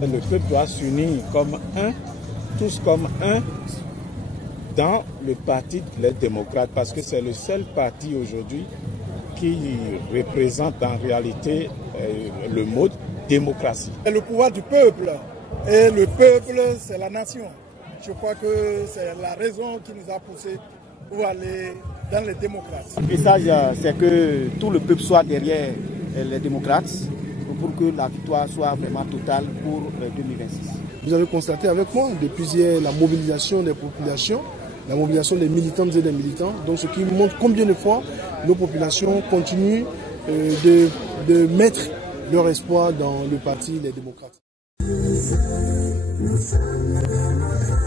Le peuple doit s'unir comme un, tous comme un, dans le parti des démocrates, parce que c'est le seul parti aujourd'hui qui représente en réalité le mot démocratie. C'est le pouvoir du peuple, et le peuple, c'est la nation. Je crois que c'est la raison qui nous a poussés pour aller dans les démocrates. Le message, c'est que tout le peuple soit derrière les démocrates pour que la victoire soit vraiment totale pour 2026. Vous avez constaté avec moi depuis hier la mobilisation des populations, la mobilisation des militantes et des militants, donc ce qui montre combien de fois nos populations continuent de mettre leur espoir dans le parti Les Démocrates. Nous sommes les démocrates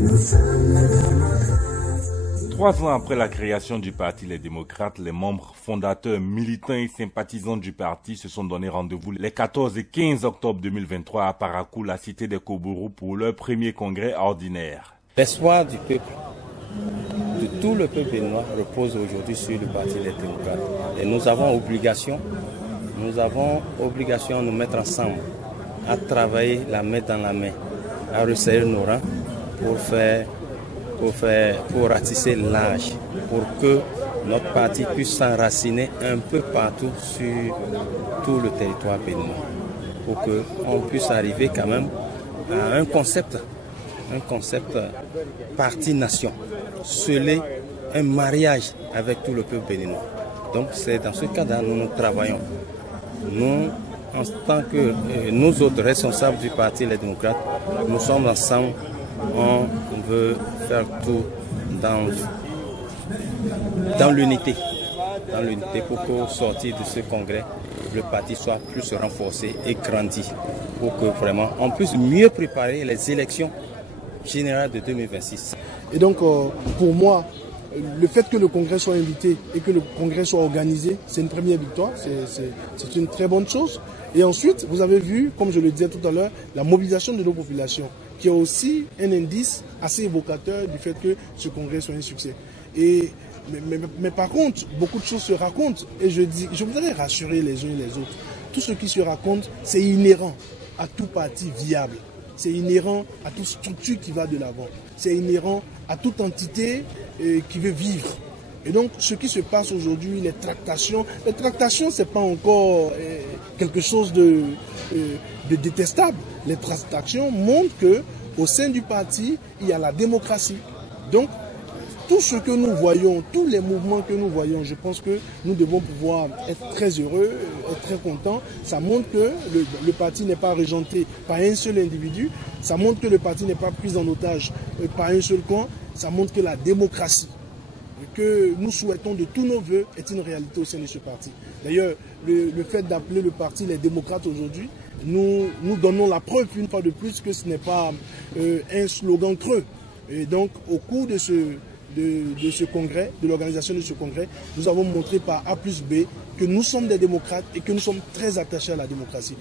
Nous sommes les démocrates. 3 ans après la création du parti Les Démocrates, les membres fondateurs, militants et sympathisants du parti se sont donné rendez-vous les 14 et 15 octobre 2023 à Parakou, la cité des Kobourou, pour leur premier congrès ordinaire. L'espoir du peuple, de tout le peuple béninois, repose aujourd'hui sur le parti Les Démocrates. Et nous avons obligation de nous mettre ensemble, à travailler la main dans la main, à resserrer nos rangs pour ratisser l'âge, pour que notre parti puisse s'enraciner un peu partout sur tout le territoire béninois, pour qu'on puisse arriver quand même à un concept parti-nation, sceller un mariage avec tout le peuple béninois. Donc c'est dans ce cadre que nous travaillons. Nous, en tant que nous autres responsables du parti Les Démocrates, nous sommes ensemble. On veut faire tout dans l'unité pour qu'au sortir de ce congrès, le parti soit plus renforcé et grandi, pour que vraiment on puisse mieux préparer les élections générales de 2026. Et donc pour moi, le fait que le congrès soit invité et que le congrès soit organisé, c'est une première victoire, c'est une très bonne chose. Et ensuite, vous avez vu, comme je le disais tout à l'heure, la mobilisation de nos populations, qui est aussi un indice assez évocateur du fait que ce congrès soit un succès. Mais par contre, beaucoup de choses se racontent, et je voudrais rassurer les uns et les autres. Tout ce qui se raconte, c'est inhérent à tout parti viable. C'est inhérent à toute structure qui va de l'avant. C'est inhérent à toute entité qui veut vivre. Et donc, ce qui se passe aujourd'hui, les tractations, ce n'est pas encore quelque chose de détestable. Les tractations montrent qu'au sein du parti, il y a la démocratie. Donc, tout ce que nous voyons, tous les mouvements que nous voyons, je pense que nous devons pouvoir être très heureux, être très contents. Ça montre que le parti n'est pas régenté par un seul individu. Ça montre que le parti n'est pas pris en otage par un seul camp. Ça montre que la démocratie que nous souhaitons de tous nos voeux est une réalité au sein de ce parti. D'ailleurs, le fait d'appeler le parti Les Démocrates aujourd'hui, nous donnons la preuve une fois de plus que ce n'est pas un slogan creux. Et donc, au cours de ce congrès, de l'organisation de ce congrès, nous avons montré par A plus B que nous sommes des démocrates et que nous sommes très attachés à la démocratie.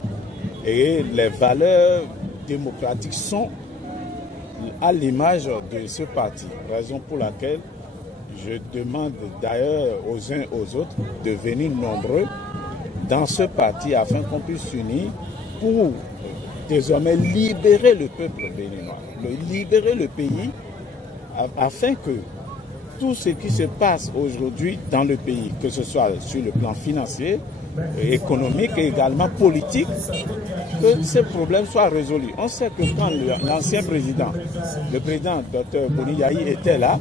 Et les valeurs démocratiques sont à l'image de ce parti, raison pour laquelle je demande d'ailleurs aux uns et aux autres de venir nombreux dans ce parti afin qu'on puisse s'unir pour désormais libérer le peuple béninois, libérer le pays afin que tout ce qui se passe aujourd'hui dans le pays, que ce soit sur le plan financier, économique et également politique, que ces problèmes soient résolus. On sait que quand l'ancien président, le président Dr Boni Yayi était là,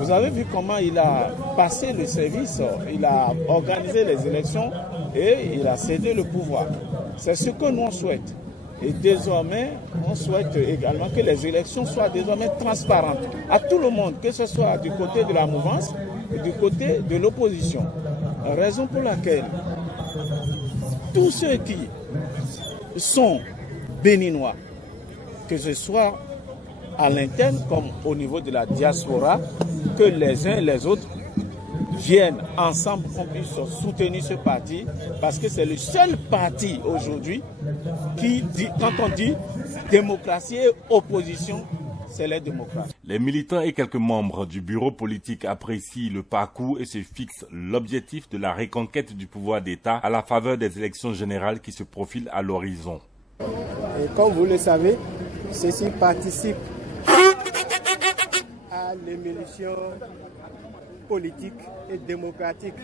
vous avez vu comment il a passé le service, il a organisé les élections et il a cédé le pouvoir. C'est ce que nous on souhaite. Et désormais, on souhaite également que les élections soient désormais transparentes à tout le monde, que ce soit du côté de la mouvance et du côté de l'opposition. Raison pour laquelle tous ceux qui sont béninois, que ce soit à l'interne comme au niveau de la diaspora, que les uns et les autres viennent ensemble, qu'on puisse soutenir ce parti, parce que c'est le seul parti aujourd'hui qui dit, quand on dit démocratie et opposition, c'est les démocrates. Les militants et quelques membres du bureau politique apprécient le parcours et se fixent l'objectif de la reconquête du pouvoir d'État à la faveur des élections générales qui se profilent à l'horizon. Et comme vous le savez, ceci participe à l'émulsion politique et démocratique.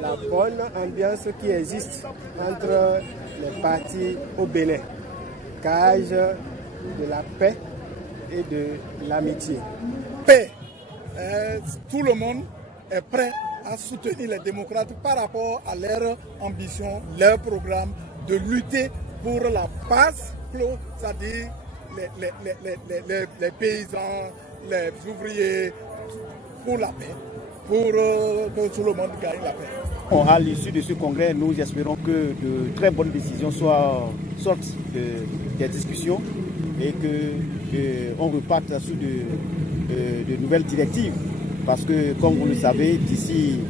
La bonne ambiance qui existe entre les partis au Bénin, gage de la paix et de l'amitié. Paix. Tout le monde est prêt à soutenir les démocrates par rapport à leur ambition, leur programme de lutter pour la paix, c'est-à-dire les paysans, les ouvriers, pour la paix, pour que tout le monde gagne la paix. À l'issue de ce congrès, nous espérons que de très bonnes décisions sortent des discussions et qu'on reparte sous de nouvelles directives. Parce que, comme vous le savez, d'ici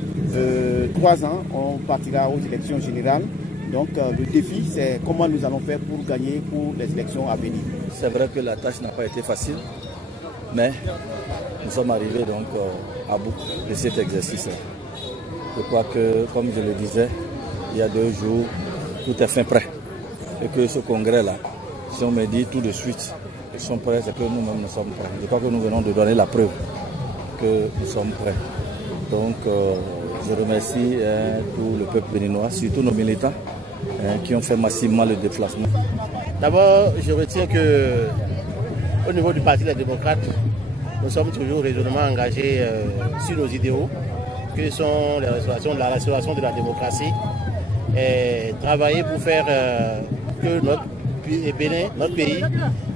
3 ans, on partira aux élections générales. Donc le défi, c'est comment nous allons faire pour gagner pour les élections à venir. C'est vrai que la tâche n'a pas été facile, mais nous sommes arrivés donc à bout de cet exercice. Je crois que, comme je le disais, il y a 2 jours, tout est fin prêt. Et que ce congrès-là, si on me dit tout de suite, ils sont prêts, c'est que nous-mêmes nous sommes prêts. Je crois que nous venons de donner la preuve que nous sommes prêts. Donc, je remercie tout le peuple béninois, surtout nos militants qui ont fait massivement le déplacement. D'abord, je retiens qu'au niveau du Parti des démocrates, nous sommes toujours résolument engagés sur nos idéaux, que sont la restauration de la démocratie, et travailler pour faire que notre Bénin, notre pays,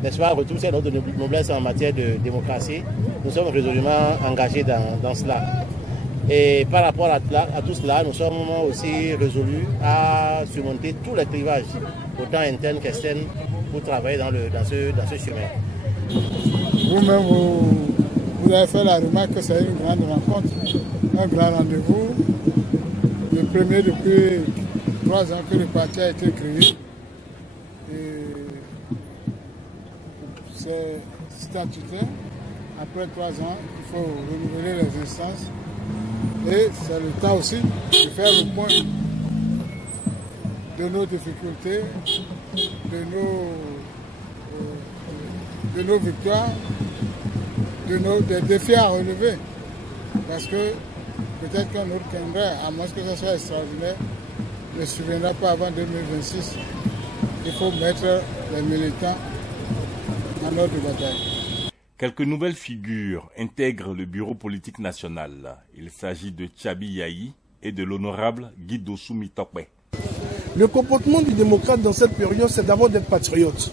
n'est-ce pas, retrouve cette note de noblesse en matière de démocratie. Nous sommes résolument engagés dans cela. Et par rapport à tout cela, nous sommes aussi résolus à surmonter tous les clivages, autant internes qu'externes, pour travailler dans ce chemin. Vous-même, vous avez fait la remarque que c'est une grande rencontre, un grand rendez-vous. Le premier depuis 3 ans que le parti a été créé. C'est statutaire. Après 3 ans, il faut renouveler les instances. Et c'est le temps aussi de faire le point de nos difficultés, de nos victoires, des défis à relever. Parce que peut-être qu'un autre congrès, à moins que ce soit extraordinaire, ne se souviendra pas avant 2026. Il faut mettre les militants en ordre de bataille. Quelques nouvelles figures intègrent le bureau politique national. Il s'agit de Tchabi Yahi et de l'honorable Guy Dossou Mitokpe. Le comportement du démocrate dans cette période, c'est d'abord d'être patriote.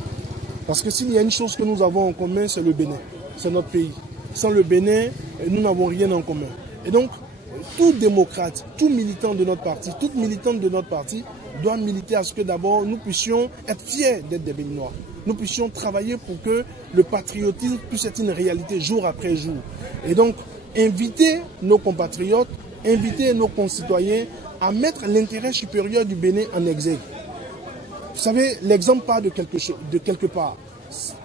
Parce que s'il y a une chose que nous avons en commun, c'est le Bénin. C'est notre pays. Sans le Bénin, nous n'avons rien en commun. Et donc, tout démocrate, tout militant de notre parti, toute militante de notre parti doit militer à ce que d'abord nous puissions être fiers d'être des Béninois. Nous puissions travailler pour que le patriotisme puisse être une réalité jour après jour. Et donc, inviter nos compatriotes, inviter nos concitoyens à mettre l'intérêt supérieur du Bénin en exergue. Vous savez, l'exemple part de quelque part.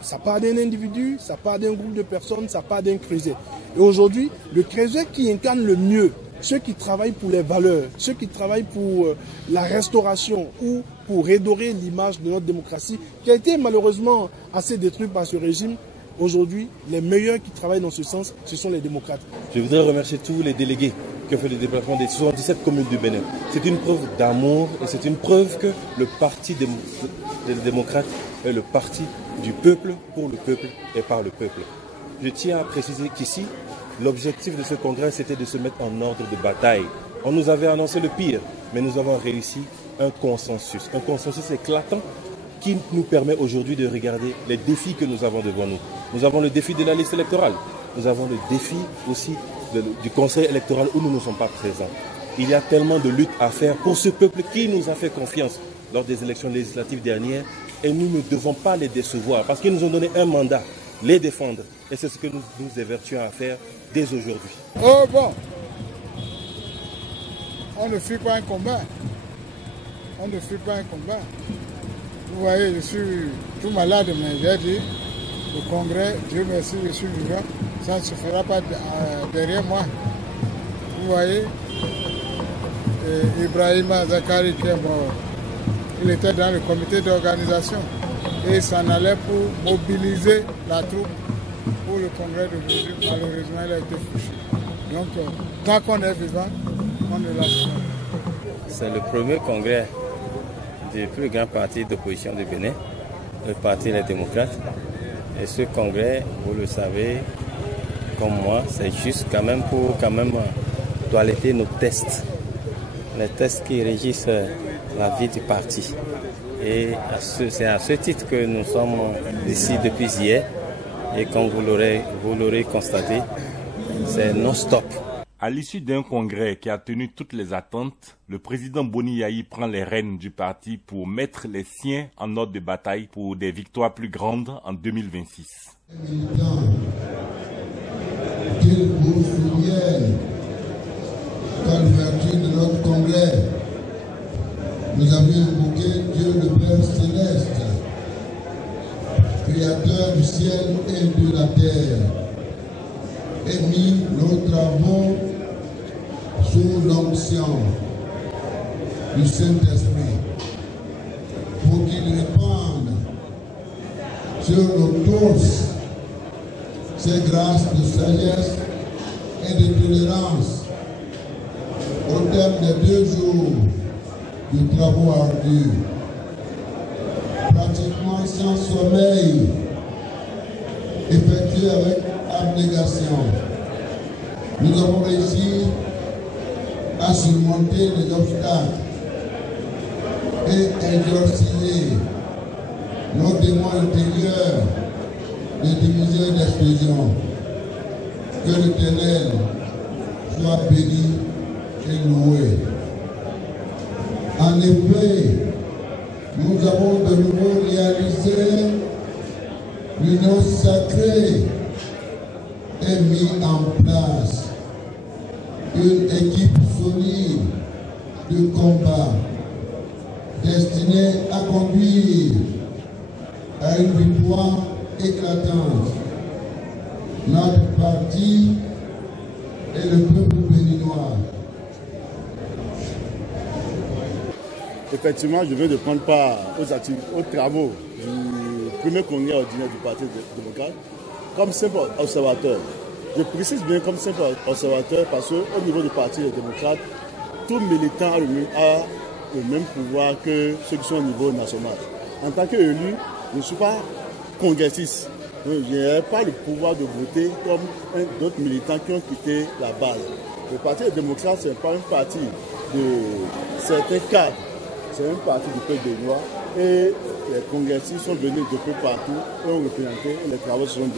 Ça part d'un individu, ça part d'un groupe de personnes, ça part d'un creuset. Et aujourd'hui, le creuset qui incarne le mieux, ceux qui travaillent pour les valeurs, ceux qui travaillent pour la restauration ou pour redorer l'image de notre démocratie, qui a été malheureusement assez détruite par ce régime, aujourd'hui, les meilleurs qui travaillent dans ce sens, ce sont les démocrates. Je voudrais remercier tous les délégués qui ont fait le déplacement des 77 communes du Bénin. C'est une preuve d'amour et c'est une preuve que le parti des démocrates est le parti du peuple, pour le peuple et par le peuple. Je tiens à préciser qu'ici, l'objectif de ce congrès, c'était de se mettre en ordre de bataille. On nous avait annoncé le pire, mais nous avons réussi un consensus éclatant qui nous permet aujourd'hui de regarder les défis que nous avons devant nous. Nous avons le défi de la liste électorale. Nous avons le défi aussi du conseil électoral où nous ne sommes pas présents. Il y a tellement de luttes à faire pour ce peuple qui nous a fait confiance lors des élections législatives dernières et nous ne devons pas les décevoir parce qu'ils nous ont donné un mandat, les défendre. Et c'est ce que nous nous évertuons à faire dès aujourd'hui. Oh bon, on ne fuit pas un combat. On ne fuit pas un combat. Vous voyez, je suis tout malade, mais j'ai dit, le congrès, Dieu merci, je suis vivant, ça ne se fera pas derrière moi. Vous voyez, Ibrahima Zakari qui est mort, il était dans le comité d'organisation et il s'en allait pour mobiliser la troupe pour le congrès d'aujourd'hui. Malheureusement, il a été fouché. Donc, tant qu'on est vivant, on ne lâche pas. C'est le premier congrès du plus grand parti d'opposition du Bénin, le Parti Les Démocrates. Et ce congrès, vous le savez, comme moi, c'est juste quand même pour toiletter nos tests. Les tests qui régissent la vie du parti. Et c'est à ce titre que nous sommes ici depuis hier. Et comme vous l'aurez constaté, c'est non-stop. À l'issue d'un congrès qui a tenu toutes les attentes, le président Boni Yayi prend les rênes du parti pour mettre les siens en ordre de bataille pour des victoires plus grandes en 2026. Qu'il vous souvienne qu'à l'ouverture de notre congrès, nous avions invoqué Dieu le Père Céleste, Créateur du ciel et de la terre, et mis nos travaux sous l'onction du Saint-Esprit pour qu'il répande sur nous tous ces grâces de sagesse et de tolérance au terme des 2 jours de travaux ardus, pratiquement sans sommeil, effectués avec abnégation. Nous avons réussi à surmonter les obstacles et exorciser nos démons intérieurs de division et d'exclusion. Que l'Éternel soit béni et loué. En effet, nous avons de nouveau réalisé l'union sacrée et mis en place une équipe solide de combat destinée à conduire à une victoire éclatante. Notre parti et le peuple béninois. Effectivement, je viens de prendre part aux travaux du premier congrès ordinaire du Parti démocrate comme simple observateur. Je précise bien comme simple observateur parce qu'au niveau du Parti des démocrates, tout militant a le même pouvoir que ceux qui sont au niveau national. En tant qu'élu, je ne suis pas congressiste. Je n'ai pas le pouvoir de voter comme d'autres militants qui ont quitté la base. Le Parti des démocrates, ce n'est pas un parti de certains cadres. C'est un parti du peuple béninois et les congressistes sont venus de peu partout et ont représenté et les travaux se sont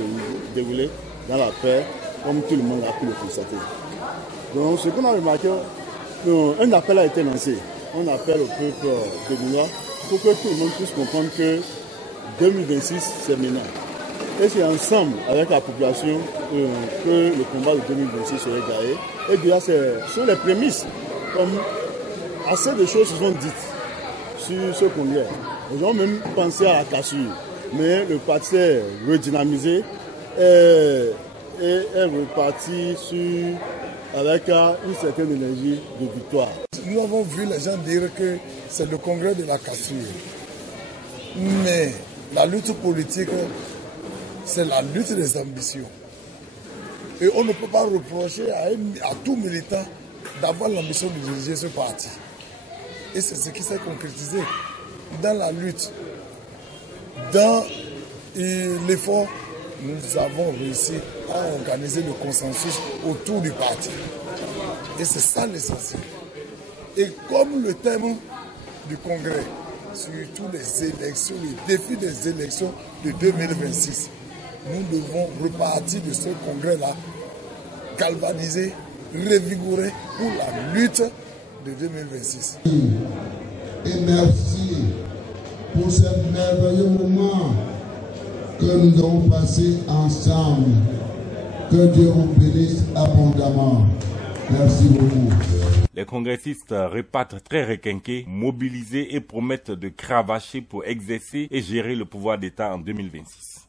déroulés dans la paix, comme tout le monde a pu le constater. Donc, ce qu'on a remarqué, un appel a été lancé. On appelle au peuple béninois pour que tout le monde puisse comprendre que 2026, c'est maintenant. Et c'est ensemble avec la population que le combat de 2026 serait gagné. Et déjà, ce sont les prémices. Comme assez de choses se sont dites sur ce congrès. Les gens ont même pensé à la cassure. Mais le parti s'est redynamisé et est reparti avec une certaine énergie de victoire. Nous avons vu les gens dire que c'est le congrès de la cassure. Mais la lutte politique, c'est la lutte des ambitions. Et on ne peut pas reprocher à tout militant d'avoir l'ambition de diriger ce parti. Et c'est ce qui s'est concrétisé dans la lutte, dans l'effort. Nous avons réussi à organiser le consensus autour du parti. Et c'est ça l'essentiel. Et comme le thème du congrès, surtout les élections, les défis des élections de 2026, nous devons repartir de ce congrès-là, galvaniser, revigorer pour la lutte de 2026. Et merci pour ce merveilleux moment que nous avons passé ensemble. Que Dieu vous bénisse abondamment. Merci beaucoup. Les congressistes repartent très requinqués, mobilisés et promettent de cravacher pour exercer et gérer le pouvoir d'État en 2026.